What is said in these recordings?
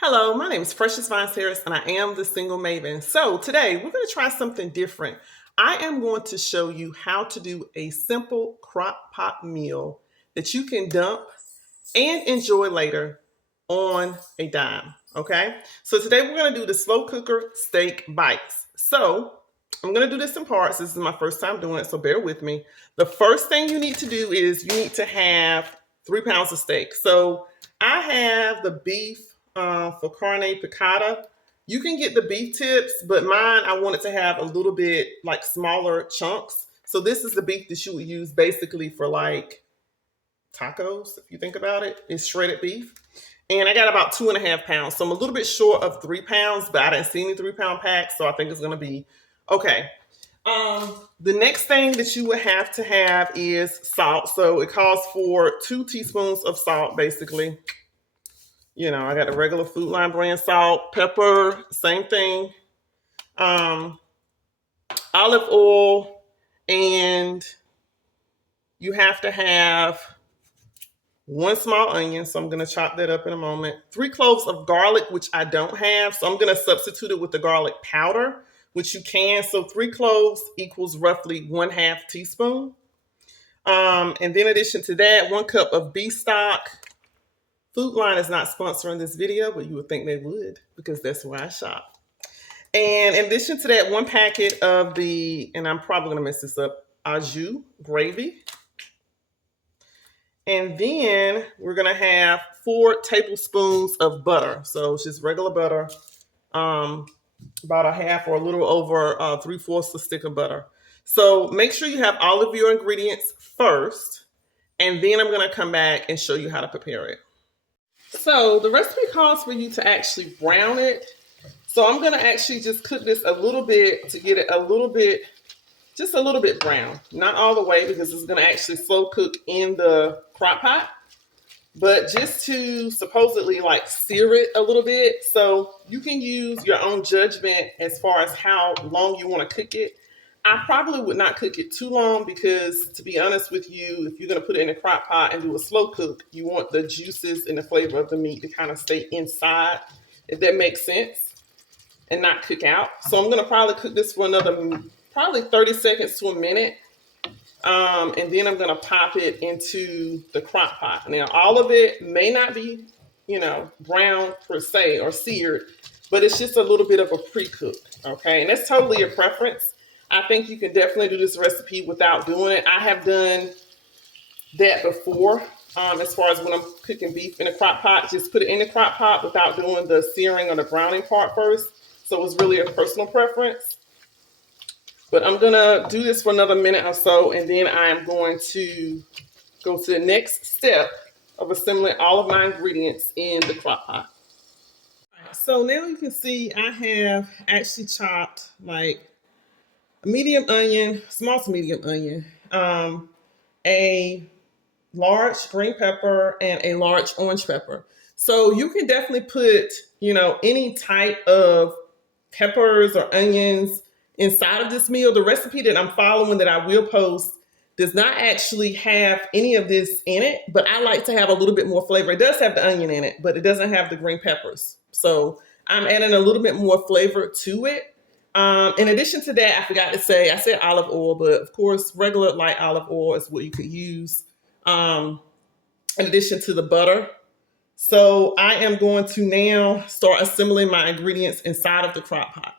Hello, my name is Precious Vines Harris, and I am the Single Maven. So today we're going to try something different. I am going to show you how to do a simple crock pot meal that you can dump and enjoy later on a dime. Okay, so today we're going to do the slow cooker steak bites. So I'm going to do this in parts. This is my first time doing it, so bear with me. The first thing you need to do is you need to have 3 pounds of steak. So I have the beef for carne picada. You can get the beef tips, but mine, I wanted to have a little bit like smaller chunks. So this is the beef that you would use basically for like tacos, if you think about it. It's shredded beef. And I got about 2.5 pounds. So I'm a little bit short of 3 pounds, but I didn't see any 3 pound packs. So I think it's going to be okay. The next thing that you would have to have is salt. So it calls for 2 teaspoons of salt, basically. You know, I got the regular Food Line brand salt, pepper, same thing. Olive oil, and you have to have 1 small onion. So I'm going to chop that up in a moment. 3 cloves of garlic, which I don't have. So I'm going to substitute it with the garlic powder, which you can. So 3 cloves equals roughly 1/2 teaspoon. And then in addition to that, 1 cup of beef stock. Food Line is not sponsoring this video, but you would think they would because that's where I shop. And in addition to that, 1 packet of the, and I'm probably going to mess this up, au jus gravy. And then we're going to have 4 tablespoons of butter. So it's just regular butter, about a half or a little over 3/4 a stick of butter. So make sure you have all of your ingredients first, and then I'm going to come back and show you how to prepare it. So the recipe calls for you to actually brown it. So I'm going to actually just cook this a little bit to get it a little bit, just a little bit brown. Not all the way because it's going to actually slow cook in the crock pot, but just to supposedly like sear it a little bit. So you can use your own judgment as far as how long you want to cook it. I probably would not cook it too long because, to be honest with you, if you're going to put it in a crock pot and do a slow cook, you want the juices and the flavor of the meat to kind of stay inside, if that makes sense, and not cook out. So I'm going to probably cook this for another probably 30 seconds to a minute. And then I'm going to pop it into the crock pot. Now, all of it may not be, brown per se or seared, but it's just a little bit of a pre-cook, okay? And that's totally your preference. I think you can definitely do this recipe without doing it. I have done that before as far as when I'm cooking beef in a crock pot. Just put it in the crock pot without doing the searing or the browning part first. So it's really a personal preference. But I'm going to do this for another minute or so, and then I am going to go to the next step of assembling all of my ingredients in the crock pot. So now you can see I have actually chopped like a medium onion, small to medium onion, a large green pepper, and a large orange pepper. So you can definitely put, any type of peppers or onions inside of this meal. The recipe that I'm following that I will post does not actually have any of this in it, but I like to have a little bit more flavor. It does have the onion in it, but it doesn't have the green peppers. So I'm adding a little bit more flavor to it. In addition to that, I forgot to say, I said olive oil, but of course, regular light olive oil is what you could use in addition to the butter. So I am going to now start assembling my ingredients inside of the crock pot.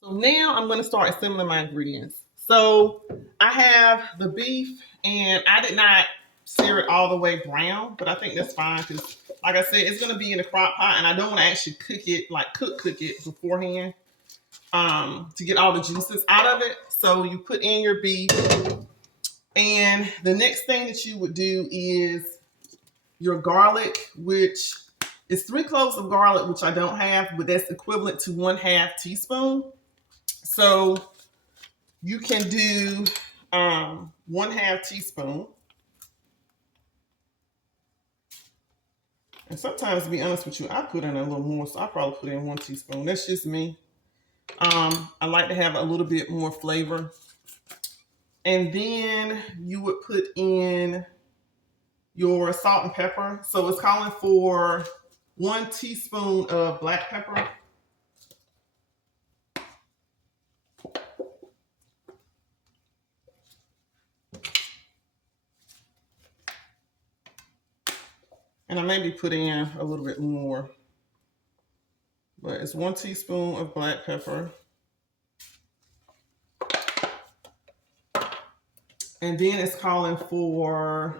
So now I'm going to start assembling my ingredients. So I have the beef, and I did not sear it all the way brown, but I think that's fine because, like I said, it's going to be in the crock pot, and I don't want to actually cook it beforehand to get all the juices out of it. So you put in your beef, and the next thing that you would do is your garlic, which is 3 cloves of garlic, which I don't have, but that's equivalent to 1/2 teaspoon. So you can do 1/2 teaspoon. And sometimes, to be honest with you, I put in a little more, so I probably put in 1 teaspoon. That's just me. I like to have a little bit more flavor. And then you would put in your salt and pepper. So it's calling for 1 teaspoon of black pepper. And I maybe put in a little bit more, but it's 1 teaspoon of black pepper. And then it's calling for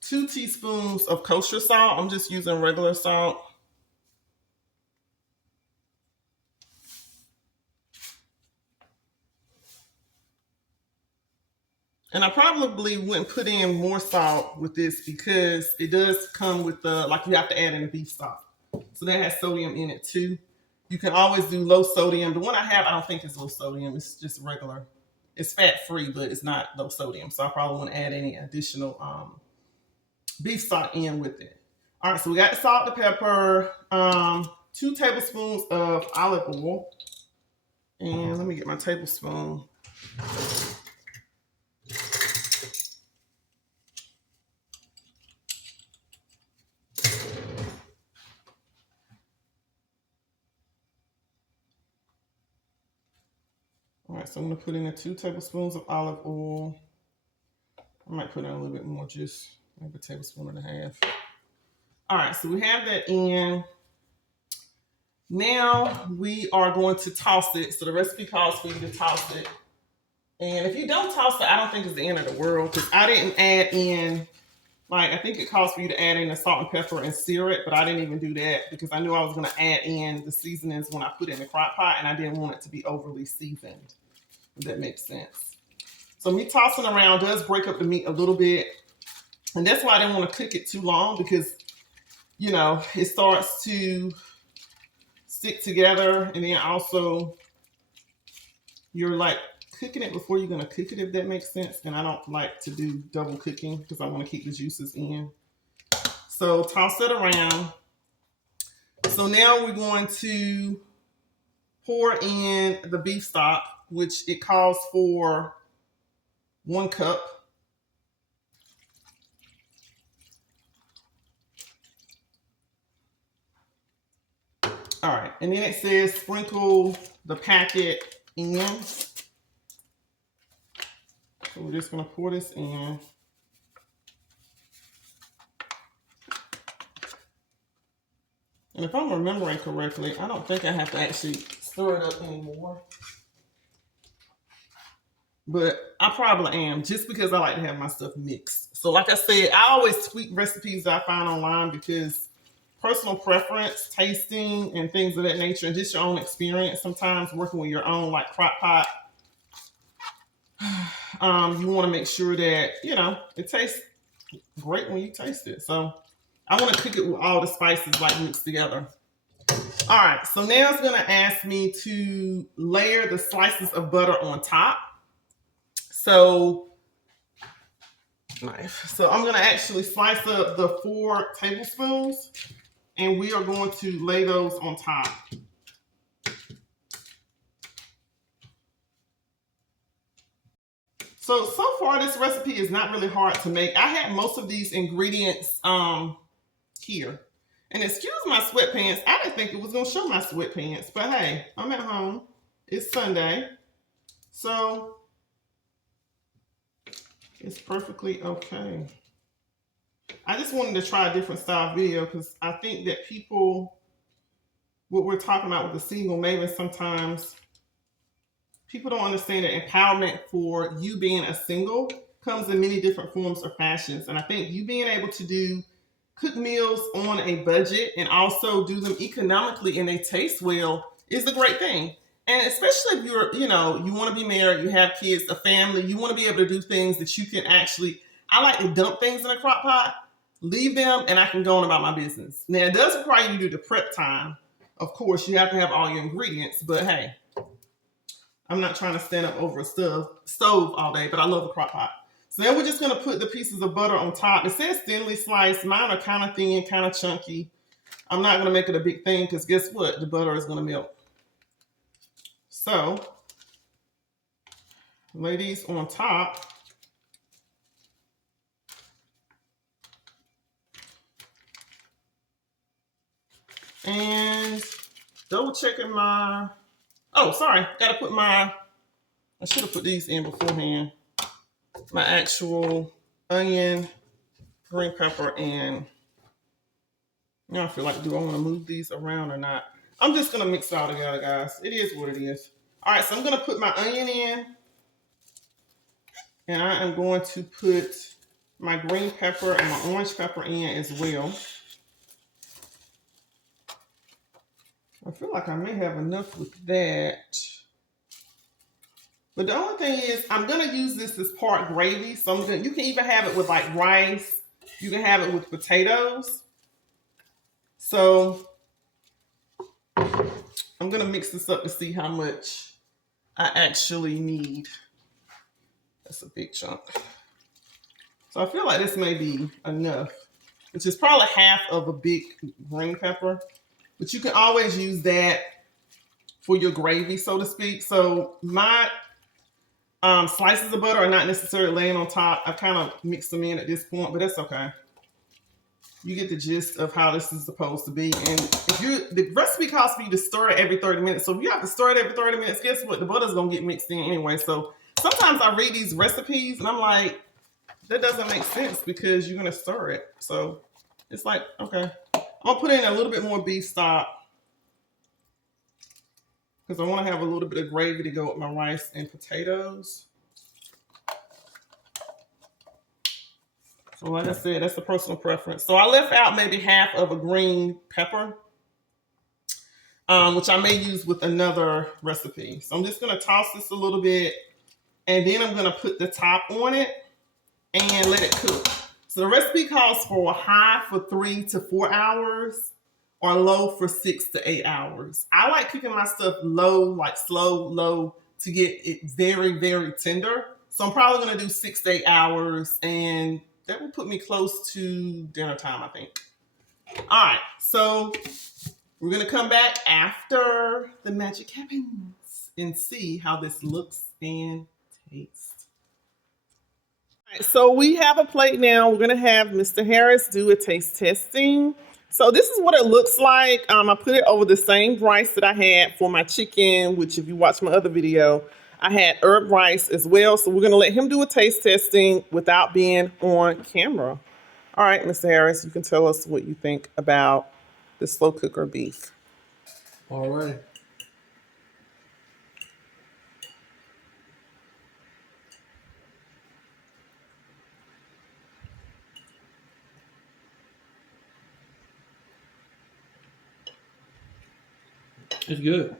2 teaspoons of kosher salt. I'm just using regular salt. And I probably wouldn't put in more salt with this because it does come with the, like, you have to add in the beef stock. So that has sodium in it too. You can always do low sodium. The one I have, I don't think it's low sodium. It's just regular. It's fat free, but it's not low sodium. So I probably wouldn't add any additional beef stock in with it. All right, so we got the salt, the pepper, 2 tablespoons of olive oil. And let me get my tablespoon. All right, so I'm gonna put in the 2 tablespoons of olive oil. I might put in a little bit more, just maybe a tablespoon and a half. All right, so we have that in. Now we are going to toss it. So the recipe calls for you to toss it. And if you don't toss it, I don't think it's the end of the world because I didn't add in, like, I think it calls for you to add in the salt and pepper and sear it, but I didn't even do that because I knew I was going to add in the seasonings when I put it in the crock pot, and I didn't want it to be overly seasoned, if that makes sense. So me tossing around does break up the meat a little bit, and that's why I didn't want to cook it too long because, you know, it starts to stick together, and then also you're like cooking it before you're going to cook it, if that makes sense. And I don't like to do double cooking because I want to keep the juices in. So toss it around. So now we're going to pour in the beef stock, which it calls for 1 cup. All right, and then it says sprinkle the packet in. So we're just gonna pour this in. And if I'm remembering correctly, I don't think I have to actually stir it up anymore. But I probably am, just because I like to have my stuff mixed. So like I said, I always tweak recipes that I find online because personal preference, tasting, and things of that nature, and just your own experience sometimes working with your own, like, crock pot. You want to make sure that, you know, it tastes great when you taste it. So I want to cook it with all the spices, like, mixed together. All right, so now it's going to ask me to layer the slices of butter on top. So I'm going to actually slice up the 4 tablespoons, and we are going to lay those on top. So far this recipe is not really hard to make. I had most of these ingredients here. And excuse my sweatpants. I didn't think it was going to show my sweatpants, but hey, I'm at home. It's Sunday. So it's perfectly okay. I just wanted to try a different style video because I think that people, what we're talking about with the single maven, sometimes people don't understand that empowerment for you being a single comes in many different forms or fashions. And I think you being able to cook meals on a budget and also do them economically and they taste well is a great thing. And especially if you're, you know, you want to be married, you have kids, a family, you want to be able to do things that you can actually, I like to dump things in a crock pot, leave them, and I can go on about my business. Now, it does require you to do the prep time. Of course, you have to have all your ingredients, but hey, I'm not trying to stand up over a stove all day, but I love a crock pot. So then we're just going to put the pieces of butter on top. It says thinly sliced. Mine are kind of thin, kind of chunky. I'm not going to make it a big thing because guess what? The butter is going to melt. So lay these on top. And double checking my, oh, sorry, gotta put my, I should have put these in beforehand. My actual onion, green pepper, and now I feel like, do I want to move these around or not? I'm just gonna mix it all together, guys. It is what it is. All right, so I'm gonna put my onion in, and I am going to put my green pepper and my orange pepper in as well. I feel like I may have enough with that. But the only thing is, I'm gonna use this as part gravy. So you can even have it with like rice. You can have it with potatoes. So I'm gonna mix this up to see how much I actually need. That's a big chunk. So I feel like this may be enough, which is probably half of a big green pepper. But you can always use that for your gravy, so to speak. So my slices of butter are not necessarily laying on top. I kind of mixed them in at this point, but that's okay. You get the gist of how this is supposed to be. And if the recipe calls for you to stir it every 30 minutes. So if you have to stir it every 30 minutes, guess what? The butter's gonna get mixed in anyway. So sometimes I read these recipes and I'm like, that doesn't make sense because you're gonna stir it. So it's like, okay. I'm gonna put in a little bit more beef stock because I want to have a little bit of gravy to go with my rice and potatoes. So like I said, that's a personal preference. So I left out maybe half of a green pepper, which I may use with another recipe. So I'm just gonna toss this a little bit, and then I'm gonna put the top on it and let it cook. So the recipe calls for high for 3 to 4 hours or low for 6 to 8 hours. I like cooking my stuff low, like slow, low, to get it very, very tender. So I'm probably gonna do 6 to 8 hours, and that will put me close to dinner time, I think. All right, so we're gonna come back after the magic happens and see how this looks and tastes. All right, so we have a plate now. We're gonna have Mr. Harris do a taste testing. So this is what it looks like. I put it over the same rice that I had for my chicken, which if you watch my other video, I had herb rice as well. So we're gonna let him do a taste testing without being on camera. All right, Mr. Harris, you can tell us what you think about the slow cooker beef. All right. It's good.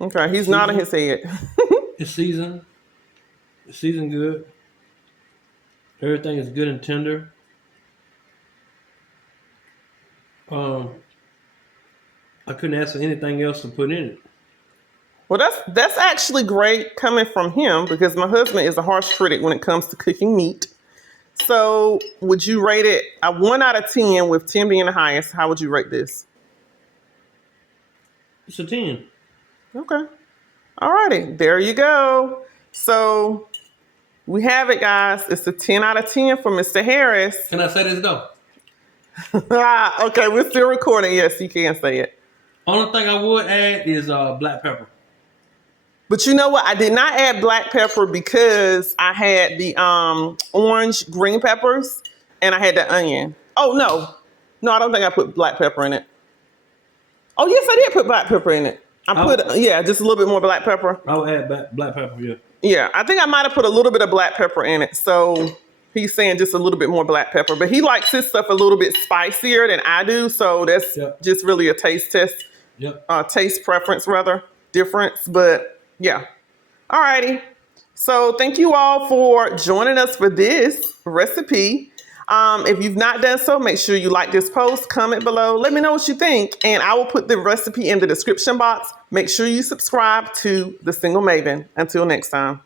Okay, he's nodding his head. It's seasoned. It's seasoned good. Everything is good and tender. I couldn't ask for anything else to put in it. Well, that's actually great coming from him because my husband is a harsh critic when it comes to cooking meat. So would you rate it a 1 out of 10 with 10 being the highest? How would you rate this? It's a 10. Okay. All righty. There you go. So we have it, guys. It's a 10 out of 10 for Mr. Harris. Can I say this though? Okay, we're still recording. Yes, you can say it. Only thing I would add is black pepper. But you know what? I did not add black pepper because I had the orange green peppers and I had the onion. Oh, no. No, I don't think I put black pepper in it. Oh, yes, I did put black pepper in it. Yeah, just a little bit more black pepper. I would add black pepper, yeah. Yeah, I think I might have put a little bit of black pepper in it. So he's saying just a little bit more black pepper. But he likes his stuff a little bit spicier than I do. So that's just really a taste test. Yep. Taste preference, rather, difference. But yeah. All righty. So thank you all for joining us for this recipe. If you've not done so, make sure you like this post, comment below, let me know what you think, and I will put the recipe in the description box. Make sure you subscribe to The Single Maven. Until next time.